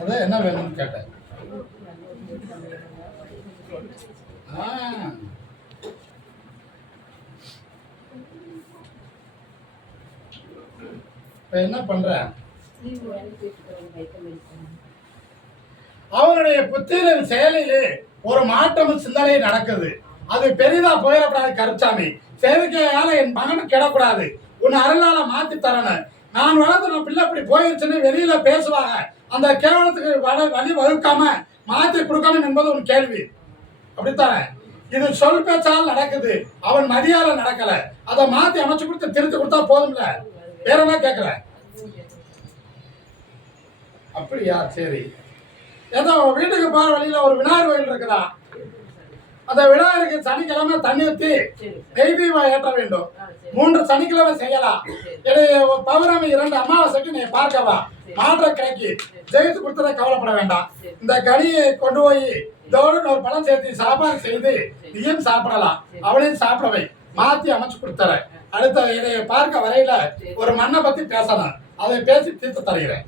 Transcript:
அதான் என்ன வேணும்னு கேட்டேன். ஆ. என்ன பண்ற? அவனுடைய புத்திரன் செயலிலே ஒரு மாற்றமும் சிந்தனை நடக்குது. அது பெரிதா போயிடக்கூடாது கருச்சாமி. சேவிக்கையால என் மகன் கிடக்கூடாது. உன் அருளால மாத்தி தரணும். நான் வளர்த்து நான் பிள்ளை அப்படி போயிருச்சுன்னு வெளியில பேசுவாங்க. அந்த கேவலத்துக்கு வட வழி வகுக்காம மாற்றி கொடுக்கணும் என்பது ஒரு கேள்வி. அப்படித்தானே? இது சொல் பேச்சால் நடக்குது. அவன் மதியால நடக்கல. அதை மாத்தி அமைச்சு கொடுத்து திருத்தி கொடுத்தா போதும்ல? வேற என்ன கேட்கல? அப்படியா? சரி. ஏதோ வீட்டுக்கு போற வழியில ஒரு விநாயகர் கோயில் இருக்குதா? அந்த விநாயகருக்கு சனிக்கிழமை தண்ணி ஊற்றி நெய் ஏற்ற வேண்டும். மூன்று சனிக்கிழமை செய்யலாம். என்னுடைய பௌர்ணமி இரண்டு அமாவாசைக்கு நீ பார்க்கவா மாற்ற கிடைக்கி ஜெயித்து கொடுத்ததை கவலைப்பட வேண்டாம். இந்த கனியை கொண்டு போய் இதோடு ஒரு பழம் சேர்த்து சாப்பாடு செய்து நீயும் சாப்பிடலாம். அவளையும் சாப்பிடவை மாத்தி அமைச்சு கொடுத்துறேன். அடுத்த இதை பார்க்க வரையில ஒரு மண்ணை பத்தி பேசணும். அதை பேசி தீர்த்து தருகிறேன்.